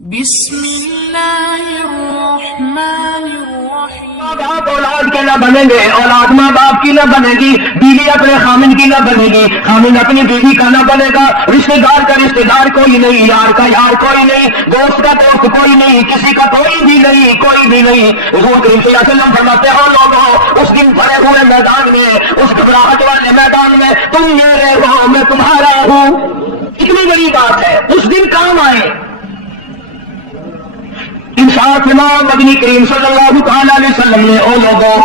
بسم اللہ الرحمن الرحیم۔ ماں باپ اولاد کے نہ بنیں گے، اولاد ماں باپ کی نہ بنے گی، بیوی اپنے خامن کی نہ بنے گی، خامن اپنی بیوی کا نہ بنے گا، رشتہ دار کا رشتہ دار کوئی نہیں، یار کا یار کوئی نہیں، دوست کا دوست کوئی نہیں، کسی کا کوئی بھی نہیں، کوئی بھی نہیں۔ حضور کریم صلی اللہ علیہ وسلم فرماتے ہو لوگوں، اس دن بھرے ہوئے میدان میں، اس گھبراہٹ والے میدان میں تم میرے ہو میں تمہارا ہوں، اتنی بڑی بات ہے، اس دن کام آئے۔ ارشاد فرمایا مدنی کریم صلی اللہ تعالی علیہ وسلم نے، او لوگوں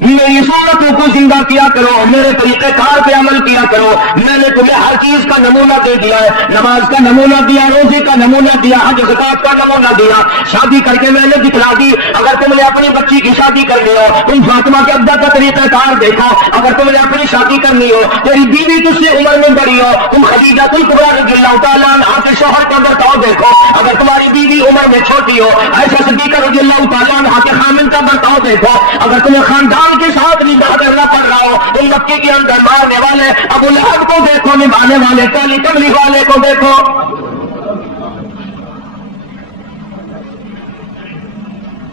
میری سنتوں کو زندہ کیا کرو، میرے طریقہ کار پہ عمل کیا کرو، میں نے تمہیں ہر چیز کا نمونہ دے دیا ہے، نماز کا نمونہ دیا، روزے کا نمونہ دیا، حج زکات کا نمونہ دیا، شادی کر کے میں نے دکھلا دی۔ اگر تم نے اپنی بچی کی شادی کرنی ہو، تم فاطمہ کے ابا کا طریقہ کار دیکھو، اگر تم نے اپنی شادی کرنی ہو، تیری بیوی تجھ سے عمر میں بڑی ہو، تم خدیجہ الکبریٰ رضی اللہ تعالیٰ عنہا کے شوہر کا برتاؤ دیکھو، اگر تمہاری بیوی عمر میں چھوٹی ہو، عائشہ صدیقہ رضی اللہ تعالیٰ عنہا کے خامن کا برتاؤ دیکھو، اگر تمہیں خاندان کے ساتھ کرنا پڑ رہا ہو، تم مکے کے اندر مارنے والے ابو لہب کو دیکھو، نبھانے والے کالی کملی والے کو دیکھو۔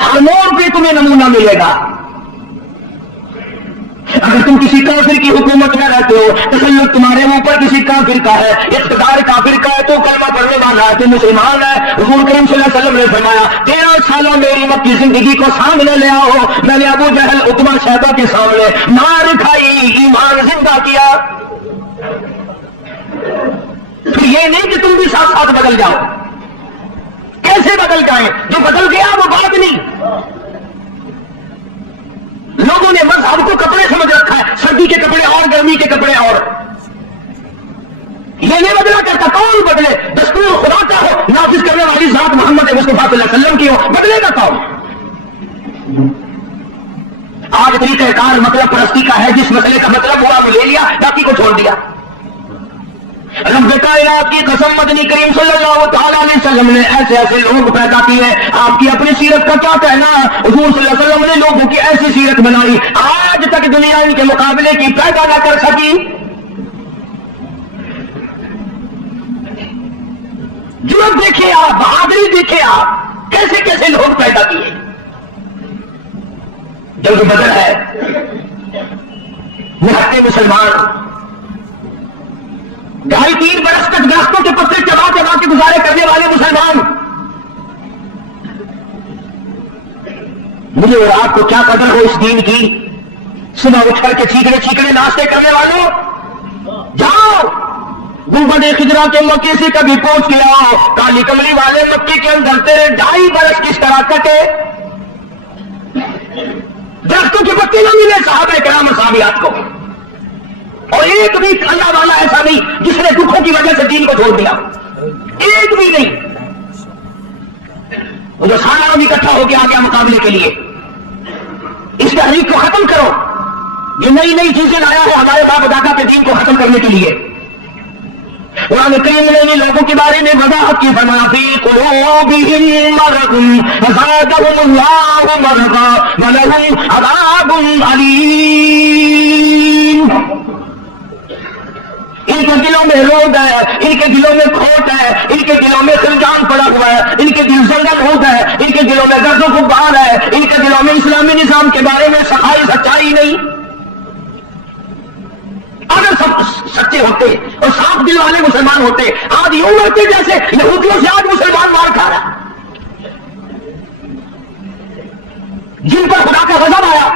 ہر موڑ پہ تمہیں نمونہ ملے گا۔ اگر تم کسی کافر کی حکومت میں رہتے ہو، تسلط تمہارے اوپر کسی کافر کا ہے، اقتدار کافر کا ہے، تو کلمہ پڑھنے والا ہے، تو مسلمان ہے۔ حضور کریم صلی اللہ علیہ وسلم نے فرمایا 13 سالہ میری مکی زندگی کو سامنے لے آؤ، میں نے ابو جہل عتبہ شیبہ کے سامنے مار کھائی، ایمان زندہ کیا۔ پھر یہ نہیں کہ تم بھی ساتھ ساتھ بدل جاؤ، کیسے بدل جائیں؟ جو بدل گیا وہ بات نہیں۔ لوگوں نے مذہب کو کپڑے سمجھ رکھا ہے، سردی کے کپڑے اور گرمی کے کپڑے اور، یہ نہیں بدلا کرتا۔ کون بدلے؟ دستور خدا کا ہو، نافذ کرنے والی ذات محمد مصطفیٰ صلی اللہ علیہ وسلم کی ہو، بدلے گا کون؟ آج طریقہ کار مطلب پرستی کا ہے، جس مسئلے کا مطلب ہوا وہ لے لیا، باقی کو چھوڑ دیا۔ رب کائنات کی قسم مدنی کریم صلی اللہ تعالی علیہ وسلم نے ایسے ایسے لوگ پیدا کیے۔ آپ کی اپنی سیرت کا کیا کہنا؟ حضور صلی اللہ علیہ وسلم نے لوگوں کی ایسی سیرت بنائی، آج تک دنیا ان کے مقابلے کی پیدا نہ کر سکی۔ جرأت دیکھیں آپ، بہادری دیکھیں آپ، کیسے کیسے لوگ پیدا کیے۔ جنگ بدر ہے، نہتے مسلمان 2.5-3 برس تک درختوں کے پتے چبا چبا کے گزارے کرنے والے مسلمان، مجھے اور آپ کو کیا قدر ہو اس دین کی۔ صبح اٹھ کر کے چیکڑے چیکڑے ناشتے کرنے والوں، جاؤ گنبد خضرا کے مکے سے کبھی پہنچ کے آؤ، کالی کملی والے مکے کے اندر تیرے 2.5 برس کس طرح کٹے۔ درختوں کے پتے نہ ملے صحابہ کرام صحابیات کو، اور ایک بھی اللہ والا ایسا نہیں جس نے دکھوں کی وجہ سے دین کو چھوڑ دیا، ایک بھی نہیں۔ وہ جو سارا لوگ اکٹھا ہو کے آ گیا مقابلے کے لیے، اس تحریک کو ختم کرو۔ یہ نئی نئی چیزیں لایا ہے ہمارے باپ دادا کے دین کو ختم کرنے کے لیے۔ قرآن کریم نے ان لوگوں کے بارے میں وضاحت کی، فرمایا فی قلوبہم مرض فزادہم اللہ مرضا ولہم عذاب علیم۔ ان کے دلوں میں روگ ہے، ان کے دلوں میں کھوٹ ہے، ان کے دلوں میں خلجان پڑا ہوا ہے، ان کے دل زنگل ہو گئے، ان کے دلوں میں درد و غبار ہے، ان کے دلوں میں اسلامی نظام کے بارے میں صفائی سچائی نہیں۔ اگر سب سچے ہوتے اور صاف دل والے مسلمان ہوتے، آج یوں لڑتے جیسے یہودیوں سے آج مسلمان مار کھا رہا، جن پر خدا کا غضب آیا۔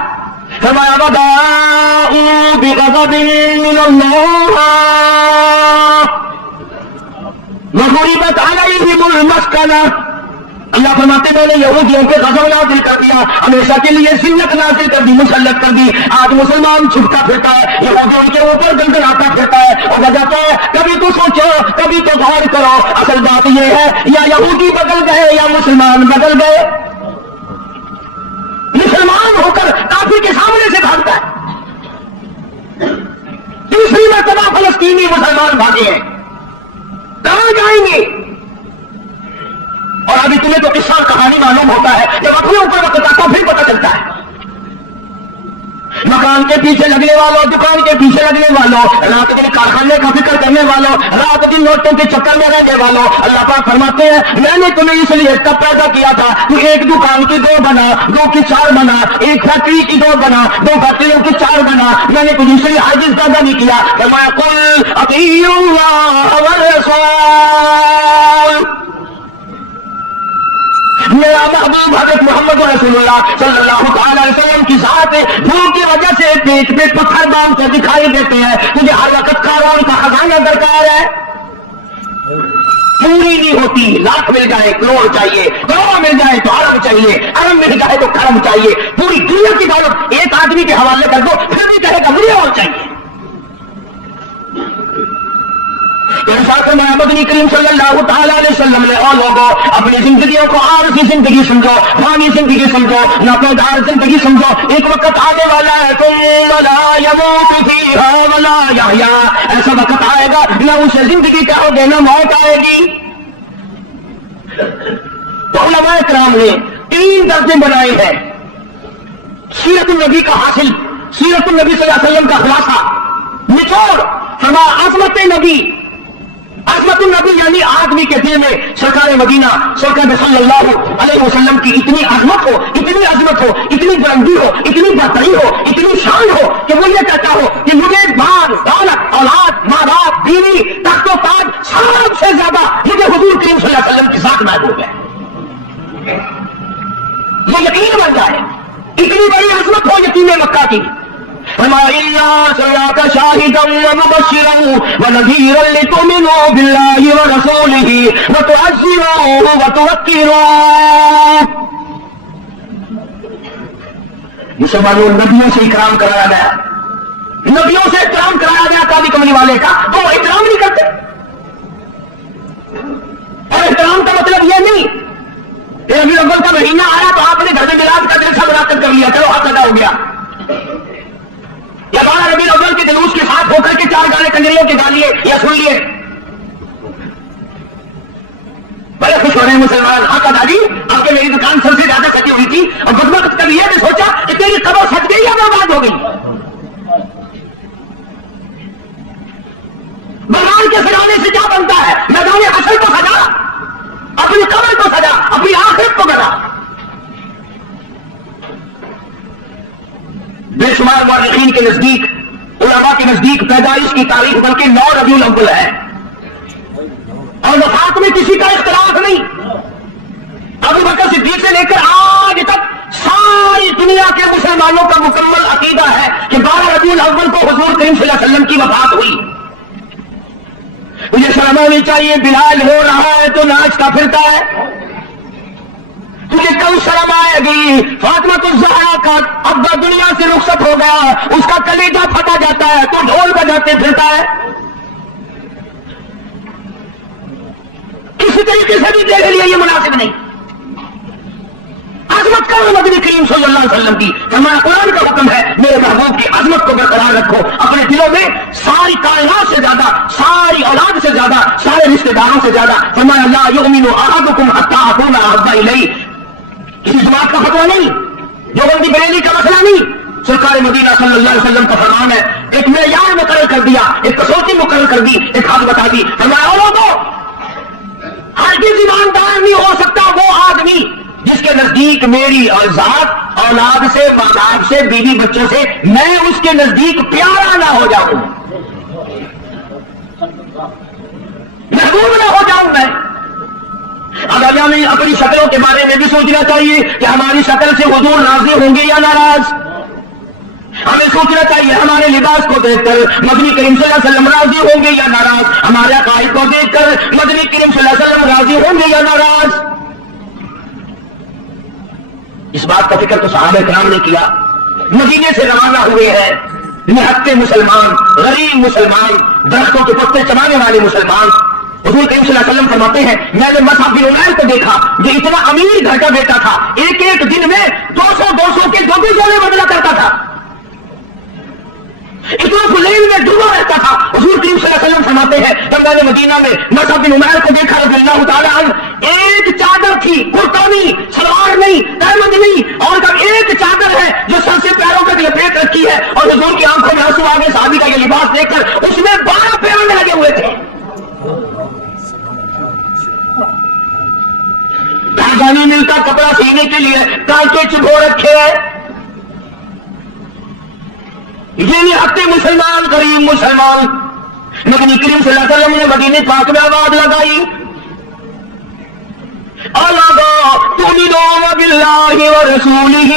فرمایا وباءوا بغضب من اللہ وضربت علیہم المسکنہ۔ اللہ فرماتے میں نے یہودیوں پہ غضب نازل کر دیا، ہمیشہ کے لیے ذلت نازل کر دی، مسلط کر دی۔ آج مسلمان چھپتا پھرتا ہے، یہودیوں کے اوپر گنگناتا پھرتا ہے، اور وجہ کیا ہے؟ کبھی تو سوچو، کبھی تو غور کرو، اصل بات یہ ہے یا یہودی بدل گئے یا مسلمان بدل گئے۔ مسلمان ہو کر کافر کے سامنے سے بھاگتا ہے، تیسری مرتبہ فلسطینی مسلمان بھاگے ہیں، کہاں جائیں گے؟ اور ابھی تمہیں تو قصہ کہانی معلوم ہوتا ہے، جب اپنے اوپر وقت آتا پھر پتہ چلتا ہے۔ مکان کے پیچھے لگنے والوں، دکان کے پیچھے لگنے والوں، رات دن کارخانے کا فکر کرنے والوں، رات دن نوٹوں کے چکر میں رہنے والوں، اللہ پاک فرماتے ہیں میں نے تمہیں اس لیے تب پیدا کیا تھا کہ ایک دکان کی 2 بنا، 2 کی 4 بنا، ایک فیکٹری کی 2 بنا، 2 فیکٹریوں کی 4 بنا، میں نے تجھے اس لیے عاجز پیدا نہیں کیا۔ فرمایا قل اطیعوا اللہ والرسول، میرا محبوب حضرت محمد رسول اللہ صلی اللہ تعالی علیہ وسلم کی ذات بھوک کی وجہ سے پیٹ پہ پتھر باندھ کر دکھائی دیتے ہیں، تجھے ہر وقت قارون کا خزانہ درکار ہے، پوری نہیں ہوتی، لاکھ مل جائے کروڑ چاہیے، کروڑ مل جائے تو ارب چاہیے، ارب مل جائے تو کرم چاہیے، پوری دنیا کی دولت ایک آدمی کے حوالے کر دو پھر بھی کہے گا مجھے اور چاہیے۔ مدنی کریم صلی اللہ تعالی علیہ وسلم نے اور لوگوں اپنی زندگیوں کو عارضی زندگی سمجھو، فانی زندگی سمجھو، ناپائیدار زندگی سمجھو، ایک وقت آنے والا ہے ثم لا يموت فيها ولا يحيى، ایسا وقت آئے گا نہ اسے زندگی کہو گے نہ موت آئے گی۔ تو علماء کرام نے 3 درجے بنائے ہیں سیرت النبی کا حاصل، سیرت النبی صلی اللہ علیہ وسلم کا خلاصہ نچوڑ فرمایا عظمت نبی، عظمت النبی یعنی آدمی کے دل میں سرکار مدینہ سرکار صلی اللہ علیہ وسلم کی اتنی عظمت ہو، اتنی عظمت ہو، اتنی بلندی ہو، اتنی برتری ہو، اتنی شان ہو کہ وہ یہ کہتا ہو کہ مجھے مال دولت اولاد ماں باپ بیوی تخت و تاج سب سے زیادہ مجھے حضور کریم صلی اللہ علیہ وسلم کی ذات محبوب ہے، یہ یقین بن جائے، اتنی بڑی عظمت ہو یتیم مکہ کی۔ فرمایا سلاک شاہدا ومبشرا ونذیرا لتؤمنوا باللہ ورسولہ وتعزروہ وتوقروہ۔ مسلمانوں نبیوں سے اکرام کرایا گیا، نبیوں سے اکرام کرایا گیا، قاضی کملی والے کا، تو وہ اکرام نہیں کرتے۔ اور احترام کا مطلب یہ نہیں کہ ربیع الاول کا مہینہ آیا تو آپ نے گھر میں میلاد کا جلسہ منعقد کر لیا، چلو ہاتھ ادا ہو گیا، یا 12 ربیع الاول کے جلوس کے ساتھ ہو کر کے 4 گانے کنجریوں کے گا لیے یا سن لیے، بڑے خوش ہو رہے ہیں مسلمان، آقا دادی آپ کے میری دکان سب سے زیادہ سجی ہوئی تھی اور بدبخت کر یہ نے سوچا کہ تیری قبر سج گئی یا برباد ہو گئی۔ بھگوان کے سجانے سے کیا بنتا ہے؟ میدان حشر کو سجا، اپنی قبر کو سجا، اپنی آخرت کو بنا۔ بے شمار مورخین کے نزدیک، علماء کے نزدیک پیدائش کی تاریخ بلکہ 9 ربیع الاول ہے، اور وفات میں کسی کا اختلاف نہیں۔ ابو بکر صدیق سے لے کر آج تک ساری دنیا کے مسلمانوں کا مکمل عقیدہ ہے کہ 12 ربیع الاول کو حضور کریم صلی اللہ علیہ وسلم کی وفات ہوئی۔ مجھے شرم آنی چاہیے، بلال ہو رہا ہے تو ناچتا پھرتا ہے، تجھے کل شرم آئے گی فاطمہ الزہرا کا ابا دنیا سے رخصت ہو گیا، اس کا کلیجہ پھٹا جاتا ہے تو ڈھول بجاتے پھرتا ہے، کسی طریقے سے بھی دیکھ لیے یہ مناسب نہیں۔ عظمت کرو مدنی کریم صلی اللہ علیہ وسلم کی، ہمارا قرآن کا حکم ہے میرے محبوب کی عظمت کو برقرار رکھو اپنے دلوں میں، ساری کائنات سے زیادہ، ساری اولاد سے زیادہ، سارے رشتہ داروں سے زیادہ۔ فرمایا لا یؤمن احدکم حتی اکون احب الیہ، کسی جماعت کا فتویٰ نہیں، دیوبندی بریلی کا مسئلہ نہیں، سرکار مدینہ صلی اللہ علیہ وسلم کا فرمان ہے، ایک معیار مقرر کر دیا، ایک کسوٹی مقرر کر دی، ایک حد بتا دی۔ فرمایا لوگوں ہرگز ایماندار نہیں ہو سکتا وہ آدمی جس کے نزدیک میری ذات اولاد سے، ماں باپ سے، بیوی بچوں سے میں اس کے نزدیک پیارا نہ ہو جاؤں، محبوب نہ ہو جاؤں میں۔ اب ہمیں اپنی شکلوں کے بارے میں بھی سوچنا چاہیے کہ ہماری شکل سے حضور راضی ہوں گے یا ناراض، ہمیں سوچنا چاہیے ہمارے لباس کو دیکھ کر مدنی کریم صلی اللہ علیہ وسلم راضی ہوں گے یا ناراض، ہمارے عقائد کو دیکھ کر مدنی کریم صلی اللہ علیہ وسلم راضی ہوں گے یا ناراض۔ اس بات کا فکر تو صحابہ کرام نے کیا، مدینے سے روانہ ہوئے ہیں نہتے مسلمان، غریب مسلمان، درختوں کے پتے چبانے والے مسلمان۔ حضور کریم صلی اللہ علیہ وسلم فرماتے ہیں میں نے مصعب بن عمیر کو دیکھا جو اتنا امیر گھر کا بیٹا تھا، ایک ایک دن میں 200 کے 2 جوڑے بدلا کرتا تھا، اتنا فلیل میں ڈوبا رہتا تھا۔ حضور کریم صلی اللہ علیہ وسلم فرماتے ہیں جب میں نے مدینہ میں مصعب بن عمیر کو دیکھا رضی اللہ تعالیٰ عنہ، ایک چادر تھی، کرتا نہیں، سلوار نہیں، تہمد نہیں، اور جب ایک چادر ہے جو سر سے پیروں تک لپیٹ رکھی ہے، اور حضور کی آنکھوں میں آنسو آگے صحابی کا یہ لباس دیکھ کر اس میں 12 پیروں میں لگے ہوئے تھے. دھاگا نہیں ملتا کپڑا سینے کے لیے، کانٹے چبھو رکھے ہیں. یہ نہتے مسلمان، غریب مسلمان. نبی کریم صلی اللہ علیہ وسلم نے مدینے پاک میں آواز لگائی، اَلَا تُؤْمِنُونَ بِاللَّهِ وَرَسُولِهِ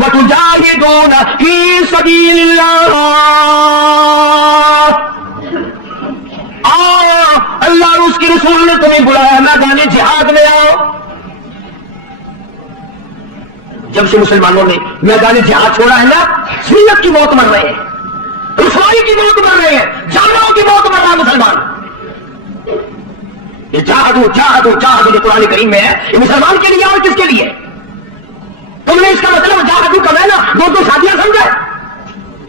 وَتُجَاهِدُونَ فِي سَبِيلِ اللَّهِ. اللہ اور اس کے رسول نے تمہیں بلایا میدان جہاد میں آؤ. جب سے مسلمانوں نے میدان جہاد چھوڑا ہے نا، ذلت کی موت مر رہے ہیں، رسوائی کی موت مر رہے ہیں، جانوروں کی موت مر رہا ہے مسلمان. یہ جہاد جو قرآن کریم میں ہے، یہ مسلمان کے لیے اور کس کے لیے؟ تم نے اس کا مطلب جہادو کا معنی دو شادیاں سمجھا؟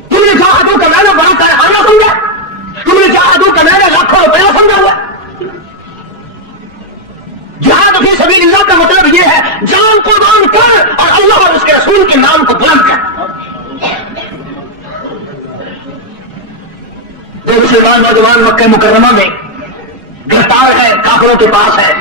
تم نے جہادو کا معنی بڑا کارخانہ سمجھا؟ تم نے جہادو کا معنی لاکھوں روپیہ سمجھا ہوا؟ جہاد فی سبیل اللہ کا مطلب یہ ہے جان قربان کر اور اللہ اور اس کے رسول کے نام کو بلند کر. جو مسلمان نوجوان مکہ مکرمہ میں گرفتار ہے، کافروں کے پاس ہے.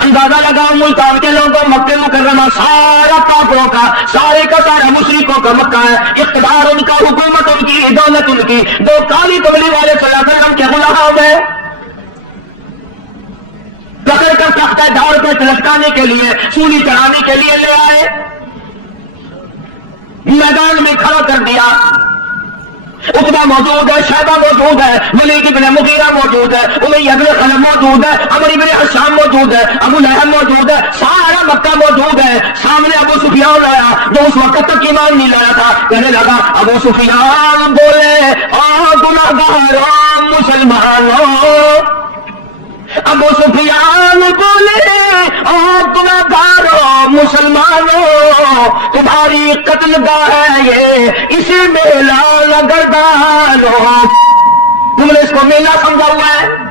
اندازہ لگاؤ ملتان کے لوگوں، مکہ مکرمہ سارا کافروں کا، سارے کا سارا مشرکوں کا مکہ ہے. اقتدار ان کا، حکومت ان کی، دولت ان کی. دو کالی کملی والے صلی اللہ علیہ وسلم کے غلام ہیں. پکڑ کر تختہ دھاڑ پہ لٹکانے کے لیے، سولی چڑھانے کے لیے لے آئے، میدان میں کھڑا کر دیا. عتبہ موجود ہے، شیبہ موجود ہے، ولید بن مغیرہ موجود ہے، امیہ بن خلف موجود ہے، عمرو بن حشام موجود ہے، ابو لہب موجود ہے، سارا مکہ موجود ہے. سامنے ابو سفیان آیا جو اس وقت تک ایمان نہیں لایا تھا. کہنے لگا ابو سفیان بولے، گناہگاروں مسلمانوں. ابو سفیان بولے، گناہگاروں مسلمانوں، تمہاری قتل گاہ ہے یہ، اسے میلہ لگردانو. تم نے اس کو میلہ سمجھا ہوا ہے؟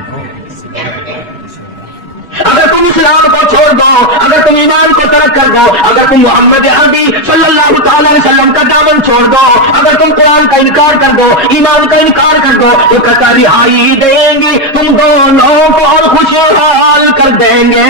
اگر تم اسلام کو چھوڑ دو، اگر تم ایمان کو ترک کر دو، اگر تم محمد عربی صلی اللہ تعالی علیہ وسلم کا دامن چھوڑ دو، اگر تم قرآن کا انکار کر دو، ایمان کا انکار کر دو، تو کہتا رہائی دیں گے تم دونوں کو اور خوشحال کر دیں گے.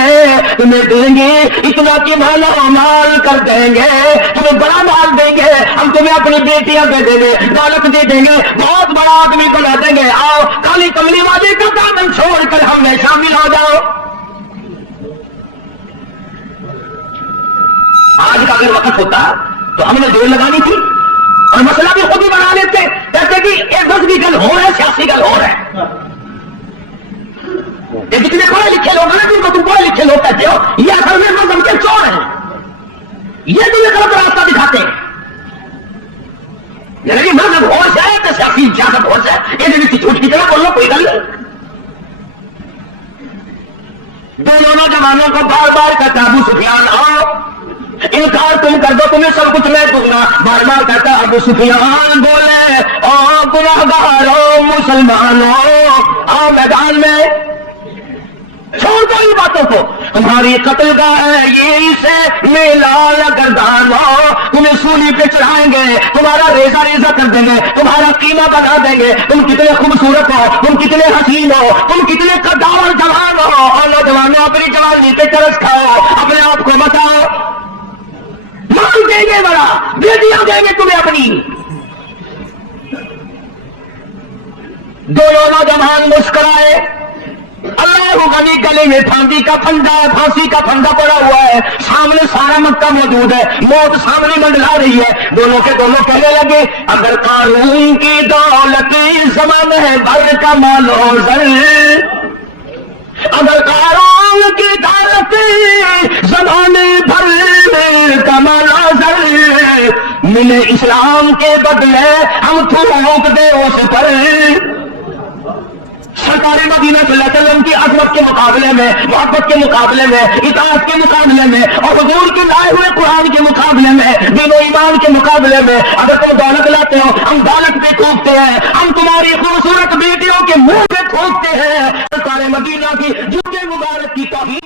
تمہیں دیں گے اتنا کہ مالا مال کر دیں گے، تمہیں بڑا مال دیں گے، ہم تمہیں اپنی بیٹیاں دے دیں گے، دولت دے دیں گے، بہت بڑا آدمی بنا دیں گے. آؤ کالی کملی والے کا دامن چھوڑ کر ہم میں شامل ہو جاؤ. آج کا اگر وقت ہوتا تو ہم نے دور لگانی تھی اور مسئلہ بھی خود ہی بنا لیتے. کہتے کہ ایک بس بھی گل ہو رہا ہے، سیاسی گل ہو رہا ہے. یہ جتنے پڑھے لکھے لوگ ہیں جن کو تم پڑھے لکھے لوگ کہتے ہو، یہ اصل میں مذہب کے چور ہیں. یہ تمہیں غلط راستہ دکھاتے ہیں. یعنی مذہب ہو جائے تو سیاسی سیاست ہو جائے، یہ جھوٹ کی طرح بولو کوئی گل نہیں. دونوں نوجوانوں کو بار بار کہتا ابو سفیان آؤ، انکار تم کر دو تمہیں سب کچھ میں دوں گا. بار بار کہتا ابو سفیان بولے، گناہگاروں مسلمانوں، آؤ میدان میں، چھوڑ دو ان باتوں کو. تمہاری قتل گاہ ہے یہ، اسے میلہ لگردانو. تمہیں سولی پہ چڑھائیں گے، تمہارا ریزہ ریزہ کر دیں گے، تمہارا قیمہ بنا دیں گے. تم کتنے خوبصورت ہو، تم کتنے حسین ہو، تم کتنے قدار جوان ہو. اور نوجوانوں اپنی جوانی پہ ترس کھاؤ، اپنے آپ کو بتاؤ. مال دیں گے بڑا، بیٹیاں دیں گے تمہیں اپنی. دونوں نوجوان مسکرائے. اللہ غنی گلے میں پھانسی کا پھندا پڑا ہوا ہے. سامنے سارا مکہ موجود ہے، موت سامنے منڈلا رہی ہے. دونوں کے دونوں کہنے لگے اگر قارون کی دولت زمانے بھر کا مال و زر، اگر قارون کی دولت زمانے بھر کا مال و زر ملے اسلام کے بدلے ہم تھوک دے اس پر. سرکار مدینہ صلی اللہ علیہ وسلم کی عظمت کے مقابلے میں، محبت کے مقابلے میں، اطاعت کے مقابلے میں، اور حضور کے لائے ہوئے قرآن کے مقابلے میں، دین و ایمان کے مقابلے میں اگر تم دولت لاتے ہو ہم دولت پہ تھوکتے ہیں، ہم تمہاری خوبصورت بیٹیوں کے منہ پہ تھوکتے ہیں. سرکار مدینہ کی جوتے مبارک کی توہین